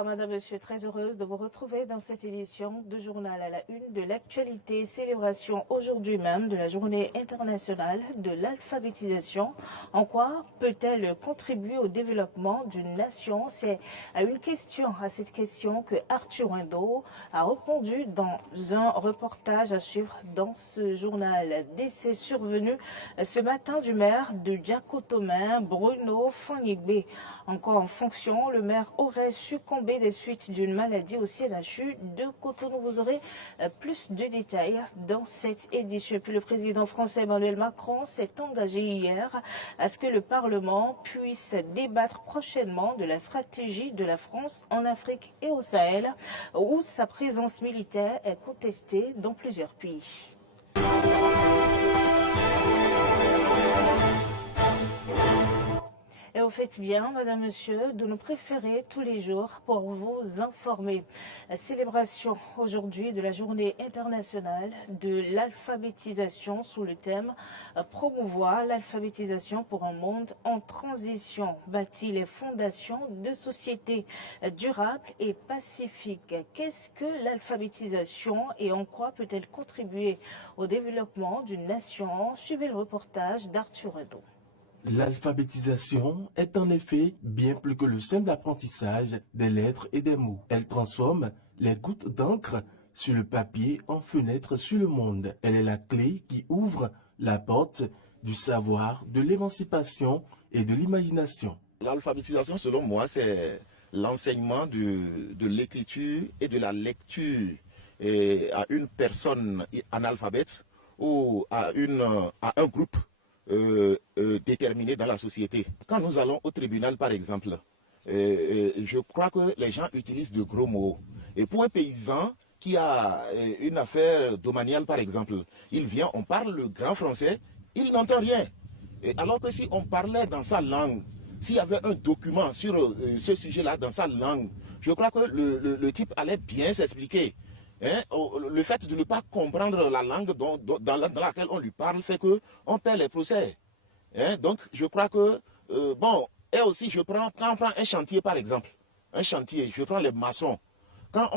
Bonsoir Madame, Monsieur, très heureuse de vous retrouver dans cette édition de Journal à la une de l'actualité. Célébration aujourd'hui même de la Journée internationale de l'alphabétisation. En quoi peut-elle contribuer au développement d'une nation? C'est à cette question que Arthur Rindeau a répondu dans un reportage à suivre dans ce journal. Décès survenu ce matin du maire de Diakotomin, Bruno Fanyigbe. Encore en fonction, le maire aurait succombé des suites d'une maladie au CNHU de Cotonou. Vous aurez plus de détails dans cette édition. Puis le président français Emmanuel Macron s'est engagé hier à ce que le Parlement puisse débattre prochainement de la stratégie de la France en Afrique et au Sahel, où sa présence militaire est contestée dans plusieurs pays. Et vous faites bien, Madame, Monsieur, de nous préférer tous les jours pour vous informer. La célébration aujourd'hui de la Journée internationale de l'alphabétisation sous le thème « Promouvoir l'alphabétisation pour un monde en transition », bâtit les fondations de sociétés durables et pacifiques. Qu'est-ce que l'alphabétisation et en quoi peut-elle contribuer au développement d'une nation? Suivez le reportage d'Arthur Rindeau. L'alphabétisation est en effet bien plus que le simple apprentissage des lettres et des mots. Elle transforme les gouttes d'encre sur le papier en fenêtre sur le monde. Elle est la clé qui ouvre la porte du savoir, de l'émancipation et de l'imagination. L'alphabétisation, selon moi, c'est l'enseignement de l'écriture et de la lecture à une personne analphabète ou à un groupe déterminés dans la société. Quand nous allons au tribunal, par exemple, je crois que les gens utilisent de gros mots. Et pour un paysan qui a une affaire domaniale, par exemple, il vient, on parle le grand français, il n'entend rien. Et alors que si on parlait dans sa langue, s'il y avait un document sur ce sujet-là dans sa langue, je crois que le type allait bien s'expliquer. Le fait de ne pas comprendre la langue dans laquelle on lui parle fait qu'on perd les procès. Donc je crois que, et aussi quand on prend un chantier par exemple, je prends les maçons, quand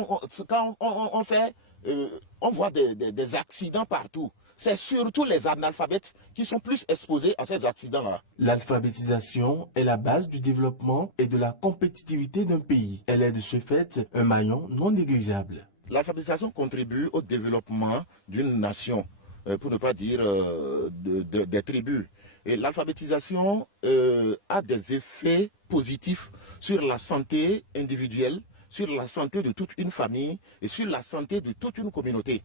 on fait, on voit des accidents partout. C'est surtout les analphabètes qui sont plus exposés à ces accidents-là. L'alphabétisation est la base du développement et de la compétitivité d'un pays. Elle est de ce fait un maillon non négligeable. L'alphabétisation contribue au développement d'une nation, pour ne pas dire des tribus. Et l'alphabétisation a des effets positifs sur la santé individuelle, sur la santé de toute une famille et sur la santé de toute une communauté.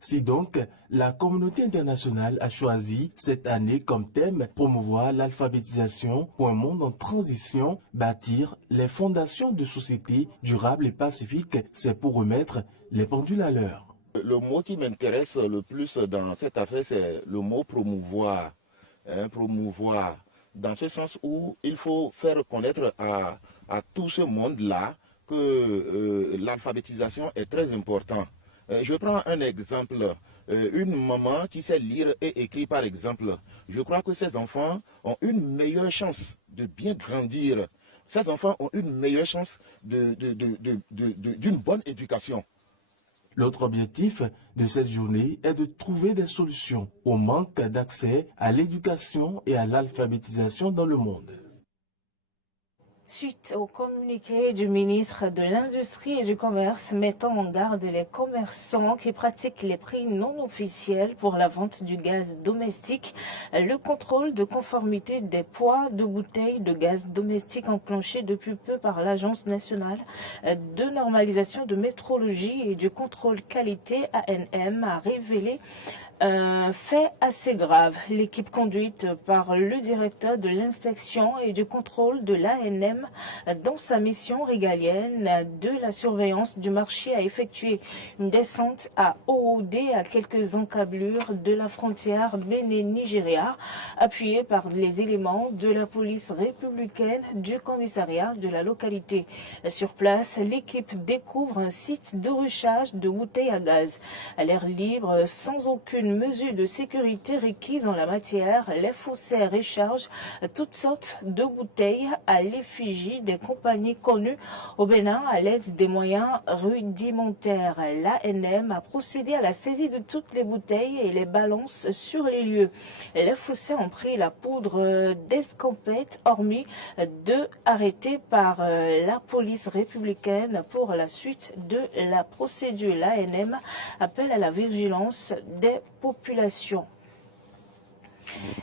Si donc la communauté internationale a choisi cette année comme thème promouvoir l'alphabétisation pour un monde en transition, bâtir les fondations de sociétés durables et pacifiques, c'est pour remettre les pendules à l'heure. Le mot qui m'intéresse le plus dans cette affaire, c'est le mot promouvoir. Promouvoir, dans ce sens où il faut faire connaître à tout ce monde-là que l'alphabétisation est très importante. Je prends un exemple, une maman qui sait lire et écrire par exemple. Je crois que ces enfants ont une meilleure chance de bien grandir. Ces enfants ont une meilleure chance d'une bonne éducation. L'autre objectif de cette journée est de trouver des solutions au manque d'accès à l'éducation et à l'alphabétisation dans le monde. Suite au communiqué du ministre de l'Industrie et du Commerce mettant en garde les commerçants qui pratiquent les prix non officiels pour la vente du gaz domestique, le contrôle de conformité des poids de bouteilles de gaz domestique enclenché depuis peu par l'Agence nationale de normalisation de métrologie et du contrôle qualité ANM a révélé un fait assez grave. L'équipe conduite par le directeur de l'inspection et du contrôle de l'ANM dans sa mission régalienne de la surveillance du marché a effectué une descente à OOD à quelques encablures de la frontière Bénin-Nigeria, appuyée par les éléments de la police républicaine du commissariat de la localité. Sur place, l'équipe découvre un site de recharge de bouteilles à gaz à l'air libre sans aucune aucune mesure de sécurité requise en la matière, les faussaires rechargent toutes sortes de bouteilles à l'effigie des compagnies connues au Bénin à l'aide des moyens rudimentaires. L'ANM a procédé à la saisie de toutes les bouteilles et les balance sur les lieux. Les faussaires ont pris la poudre d'escampette, hormis deux arrêtés par la police républicaine pour la suite de la procédure. L'ANM appelle à la vigilance des populations.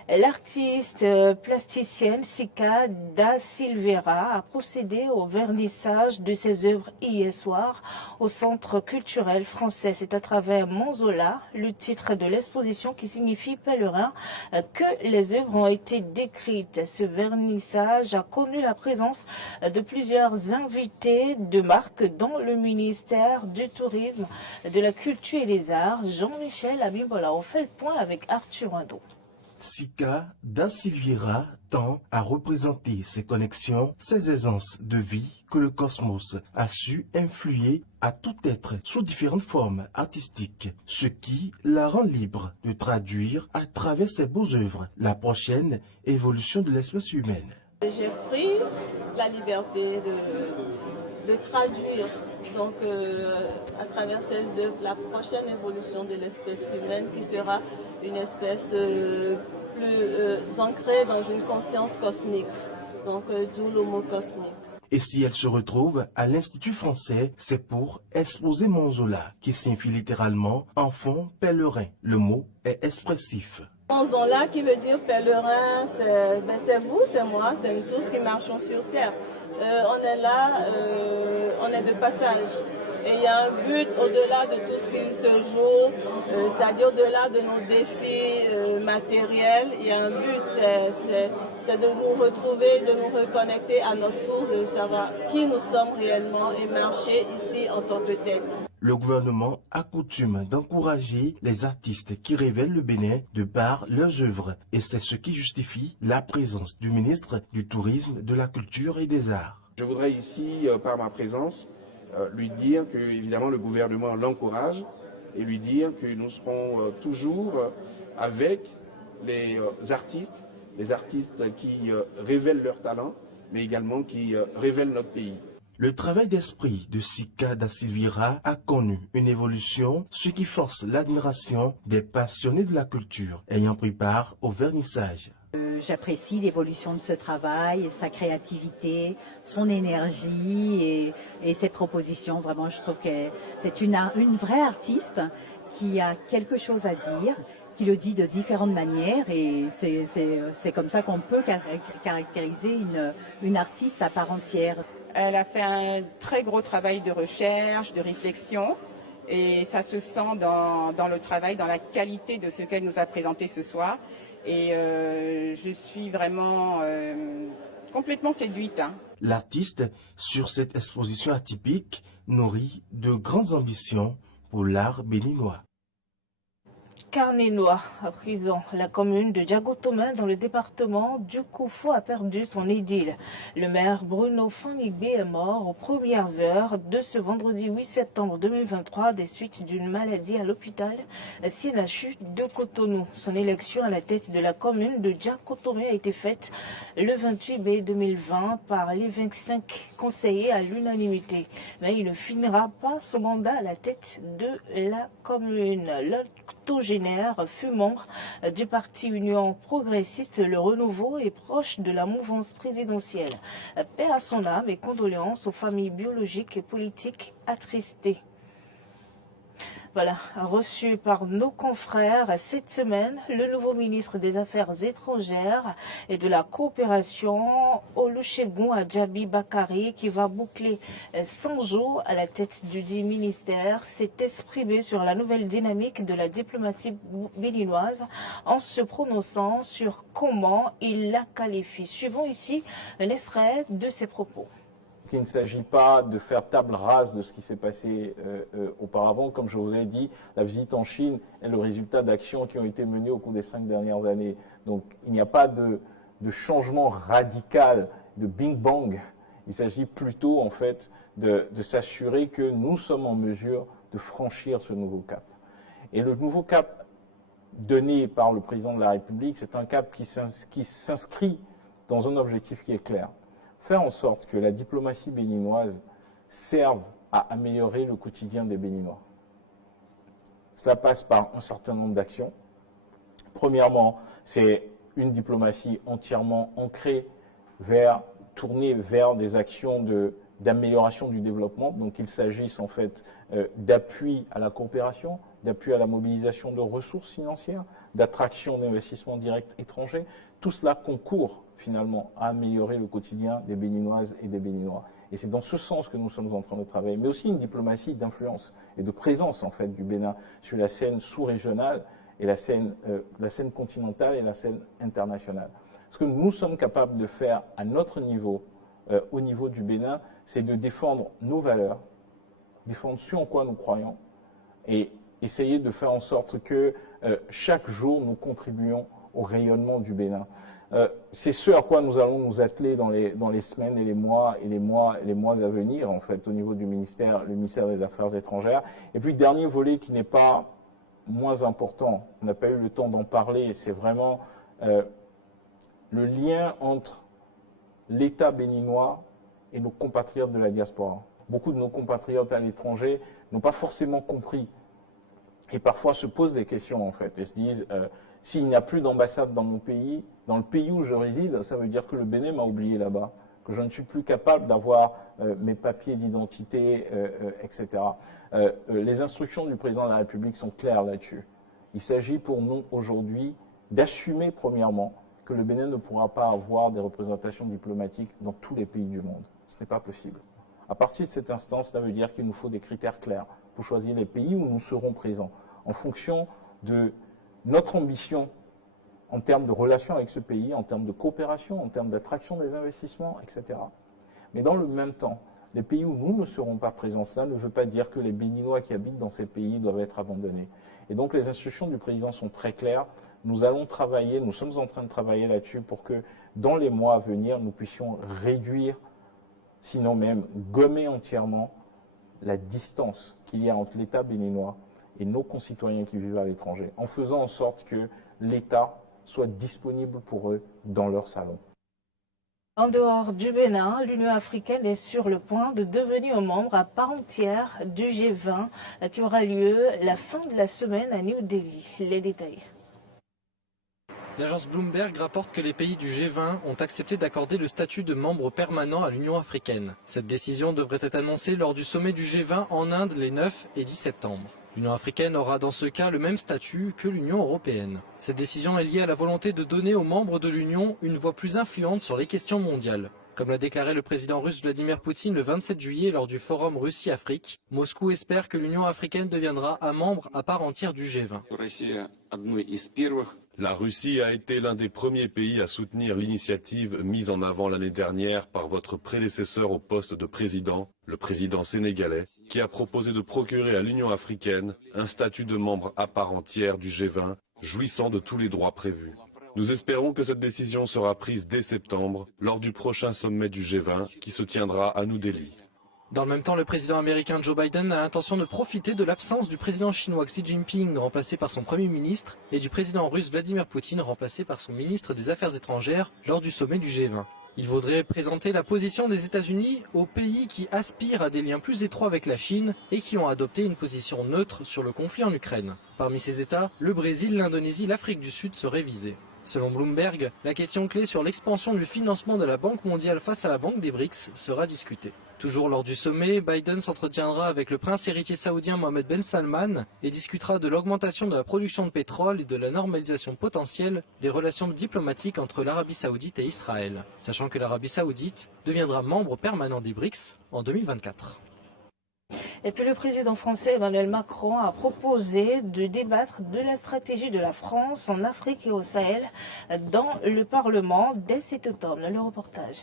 L'artiste plasticienne Sika da Silveira a procédé au vernissage de ses œuvres hier soir au Centre culturel français. C'est à travers Monzola, le titre de l'exposition qui signifie pèlerin, que les œuvres ont été décrites. Ce vernissage a connu la présence de plusieurs invités de marque dans le ministère du Tourisme, de la Culture et des Arts. Jean-Michel Abimbola a fait le point avec Arthur Wando. Sika da Silveira tend à représenter ses connexions, ses aisances de vie que le cosmos a su influer à tout être sous différentes formes artistiques, ce qui la rend libre de traduire à travers ses beaux œuvres la prochaine évolution de l'espèce humaine. J'ai pris la liberté de traduire donc à travers ces œuvres la prochaine évolution de l'espèce humaine qui sera une espèce plus ancrée dans une conscience cosmique, donc d'où le mot cosmique. Et si elle se retrouve à l'Institut français, c'est pour exposer Monzola, qui signifie littéralement enfant pèlerin. Le mot est expressif. Monzola qui veut dire pèlerin, c'est vous, c'est moi, c'est nous tous qui marchons sur terre. On est là, on est de passage. Et il y a un but au-delà de tout ce qui se joue, c'est-à-dire au-delà de nos défis matériels. Il y a un but, c'est de nous retrouver, de nous reconnecter à notre source, de savoir qui nous sommes réellement et marcher ici en tant que tel. Le gouvernement a coutume d'encourager les artistes qui révèlent le Bénin de par leurs œuvres. Et c'est ce qui justifie la présence du ministre du Tourisme, de la Culture et des Arts. Je voudrais ici, par ma présence, lui dire que évidemment le gouvernement l'encourage et lui dire que nous serons toujours avec les artistes qui révèlent leur talent, mais également qui révèlent notre pays. Le travail d'esprit de Sika da Silveira a connu une évolution, ce qui force l'admiration des passionnés de la culture ayant pris part au vernissage. J'apprécie l'évolution de ce travail, sa créativité, son énergie et ses propositions. Vraiment, je trouve que c'est une vraie artiste qui a quelque chose à dire, qui le dit de différentes manières et c'est comme ça qu'on peut caractériser une artiste à part entière. Elle a fait un très gros travail de recherche, de réflexion et ça se sent dans le travail, dans la qualité de ce qu'elle nous a présenté ce soir. Et je suis vraiment complètement séduite. L'artiste, sur cette exposition atypique, nourrit de grandes ambitions pour l'art béninois. Carnet noir à prison. La commune de Diagotomin dans le département du Koufou a perdu son édile. Le maire Bruno Fanigbe est mort aux premières heures de ce vendredi 8 septembre 2023 des suites d'une maladie à l'hôpital CNHU de Cotonou. Son élection à la tête de la commune de Diagotomin a été faite le 28 mai 2020 par les 25 conseillers à l'unanimité. Mais il ne finira pas son mandat à la tête de la commune. L'octogénaire fut membre du parti Union progressiste Le Renouveau et proche de la mouvance présidentielle. Paix à son âme et condoléances aux familles biologiques et politiques attristées. Voilà, reçu par nos confrères cette semaine, le nouveau ministre des Affaires étrangères et de la coopération, Olusegun Adjabi Bakari, qui va boucler 100 jours à la tête du dit ministère, s'est exprimé sur la nouvelle dynamique de la diplomatie béninoise en se prononçant sur comment il la qualifie. Suivons ici un extrait de ses propos. Il ne s'agit pas de faire table rase de ce qui s'est passé auparavant. Comme je vous ai dit, la visite en Chine est le résultat d'actions qui ont été menées au cours des 5 dernières années. Donc il n'y a pas de changement radical, de bing-bang. Il s'agit plutôt en fait de s'assurer que nous sommes en mesure de franchir ce nouveau cap. Et le nouveau cap donné par le président de la République, c'est un cap qui s'inscrit dans un objectif qui est clair. Faire en sorte que la diplomatie béninoise serve à améliorer le quotidien des Béninois. Cela passe par un certain nombre d'actions. Premièrement, c'est une diplomatie entièrement ancrée tournée vers des actions d'amélioration du développement. Donc il s'agisse en fait d'appui à la coopération, d'appui à la mobilisation de ressources financières, d'attraction d'investissements directs étrangers. Tout cela concourt finalement à améliorer le quotidien des Béninoises et des Béninois. Et c'est dans ce sens que nous sommes en train de travailler, mais aussi une diplomatie d'influence et de présence en fait du Bénin sur la scène sous-régionale et la scène continentale et la scène internationale. Ce que nous sommes capables de faire à notre niveau, au niveau du Bénin, c'est de défendre nos valeurs, défendre ce en quoi nous croyons et essayer de faire en sorte que chaque jour nous contribuions au rayonnement du Bénin. C'est ce à quoi nous allons nous atteler dans les semaines et les mois à venir, en fait, au niveau du ministère, le ministère des Affaires étrangères. Et puis, dernier volet qui n'est pas moins important, on n'a pas eu le temps d'en parler, c'est vraiment le lien entre l'État béninois et nos compatriotes de la diaspora. Beaucoup de nos compatriotes à l'étranger n'ont pas forcément compris et parfois se posent des questions, en fait, et se disent s'il n'y a plus d'ambassade dans mon pays, dans le pays où je réside, ça veut dire que le Bénin m'a oublié là-bas, que je ne suis plus capable d'avoir mes papiers d'identité, etc. Les instructions du président de la République sont claires là-dessus. Il s'agit pour nous aujourd'hui d'assumer premièrement que le Bénin ne pourra pas avoir des représentations diplomatiques dans tous les pays du monde. Ce n'est pas possible. À partir de cet instant, cela veut dire qu'il nous faut des critères clairs pour choisir les pays où nous serons présents, en fonction de notre ambition en termes de relations avec ce pays, en termes de coopération, en termes d'attraction des investissements, etc. Mais dans le même temps, les pays où nous ne serons pas présents, cela ne veut pas dire que les Béninois qui habitent dans ces pays doivent être abandonnés. Et donc les instructions du président sont très claires. Nous allons travailler, nous sommes en train de travailler là-dessus pour que dans les mois à venir, nous puissions réduire, sinon même gommer entièrement la distance qu'il y a entre l'État béninois et nos concitoyens qui vivent à l'étranger, en faisant en sorte que l'État soit disponible pour eux dans leur salon. En dehors du Bénin, l'Union africaine est sur le point de devenir membre à part entière du G20 qui aura lieu la fin de la semaine à New Delhi. Les détails. L'agence Bloomberg rapporte que les pays du G20 ont accepté d'accorder le statut de membre permanent à l'Union africaine. Cette décision devrait être annoncée lors du sommet du G20 en Inde les 9 et 10 septembre. L'Union africaine aura dans ce cas le même statut que l'Union européenne. Cette décision est liée à la volonté de donner aux membres de l'Union une voix plus influente sur les questions mondiales. Comme l'a déclaré le président russe Vladimir Poutine le 27 juillet lors du forum Russie-Afrique, Moscou espère que l'Union africaine deviendra un membre à part entière du G20. La Russie a été l'un des premiers pays à soutenir l'initiative mise en avant l'année dernière par votre prédécesseur au poste de président, le président sénégalais, qui a proposé de procurer à l'Union africaine un statut de membre à part entière du G20, jouissant de tous les droits prévus. Nous espérons que cette décision sera prise dès septembre, lors du prochain sommet du G20 qui se tiendra à New Delhi. Dans le même temps, le président américain Joe Biden a l'intention de profiter de l'absence du président chinois Xi Jinping, remplacé par son Premier ministre, et du président russe Vladimir Poutine, remplacé par son ministre des Affaires étrangères, lors du sommet du G20. Il voudrait présenter la position des États-Unis aux pays qui aspirent à des liens plus étroits avec la Chine et qui ont adopté une position neutre sur le conflit en Ukraine. Parmi ces États, le Brésil, l'Indonésie, l'Afrique du Sud seraient visés. Selon Bloomberg, la question clé sur l'expansion du financement de la Banque mondiale face à la Banque des BRICS sera discutée. Toujours lors du sommet, Biden s'entretiendra avec le prince héritier saoudien Mohammed Ben Salman et discutera de l'augmentation de la production de pétrole et de la normalisation potentielle des relations diplomatiques entre l'Arabie saoudite et Israël, sachant que l'Arabie saoudite deviendra membre permanent des BRICS en 2024. Et puis le président français Emmanuel Macron a proposé de débattre de la stratégie de la France en Afrique et au Sahel dans le Parlement dès cet automne. Le reportage.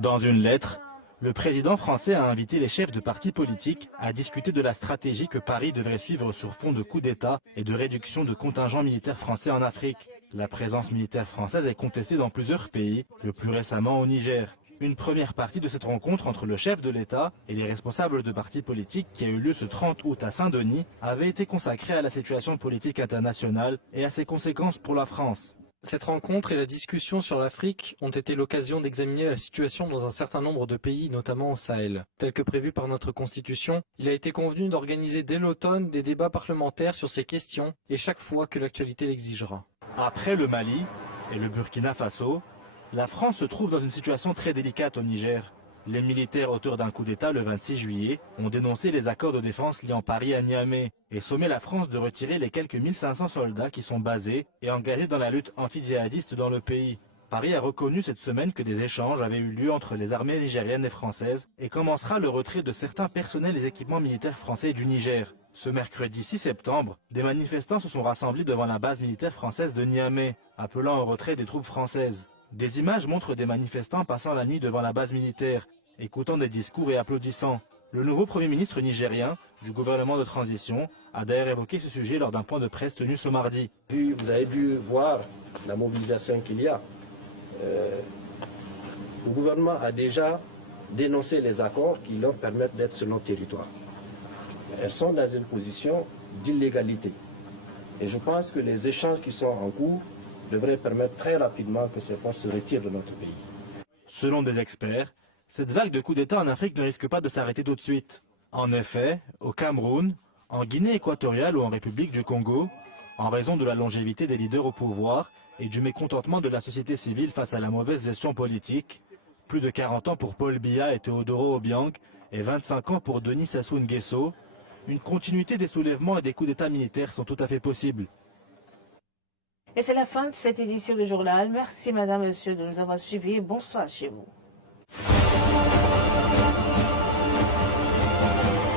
Dans une lettre, le président français a invité les chefs de partis politiques à discuter de la stratégie que Paris devrait suivre sur fond de coup d'État et de réduction de contingents militaires français en Afrique. La présence militaire française est contestée dans plusieurs pays, le plus récemment au Niger. Une première partie de cette rencontre entre le chef de l'État et les responsables de partis politiques qui a eu lieu ce 30 août à Saint-Denis avait été consacrée à la situation politique internationale et à ses conséquences pour la France. Cette rencontre et la discussion sur l'Afrique ont été l'occasion d'examiner la situation dans un certain nombre de pays, notamment au Sahel. Tel que prévu par notre Constitution, il a été convenu d'organiser dès l'automne des débats parlementaires sur ces questions et chaque fois que l'actualité l'exigera. Après le Mali et le Burkina Faso, la France se trouve dans une situation très délicate au Niger. Les militaires auteurs d'un coup d'État le 26 juillet ont dénoncé les accords de défense liant Paris à Niamey et sommé la France de retirer les quelques 1500 soldats qui sont basés et engagés dans la lutte anti-djihadiste dans le pays. Paris a reconnu cette semaine que des échanges avaient eu lieu entre les armées nigériennes et françaises et commencera le retrait de certains personnels et équipements militaires français du Niger. Ce mercredi 6 septembre, des manifestants se sont rassemblés devant la base militaire française de Niamey, appelant au retrait des troupes françaises. Des images montrent des manifestants passant la nuit devant la base militaire, écoutant des discours et applaudissant. Le nouveau Premier ministre nigérien du gouvernement de transition a d'ailleurs évoqué ce sujet lors d'un point de presse tenu ce mardi. Vous avez dû voir la mobilisation qu'il y a. Le gouvernement a déjà dénoncé les accords qui leur permettent d'être sur notre territoire. Elles sont dans une position d'illégalité. Et je pense que les échanges qui sont en cours devraient permettre très rapidement que ces forces se retirent de notre pays. Selon des experts, cette vague de coups d'État en Afrique ne risque pas de s'arrêter tout de suite. En effet, au Cameroun, en Guinée équatoriale ou en République du Congo, en raison de la longévité des leaders au pouvoir et du mécontentement de la société civile face à la mauvaise gestion politique, plus de 40 ans pour Paul Biya et Teodoro Obiang et 25 ans pour Denis Sassou Nguesso, une continuité des soulèvements et des coups d'État militaires sont tout à fait possibles. Et c'est la fin de cette édition du journal. Merci madame, monsieur de nous avoir suivis. Bonsoir chez vous.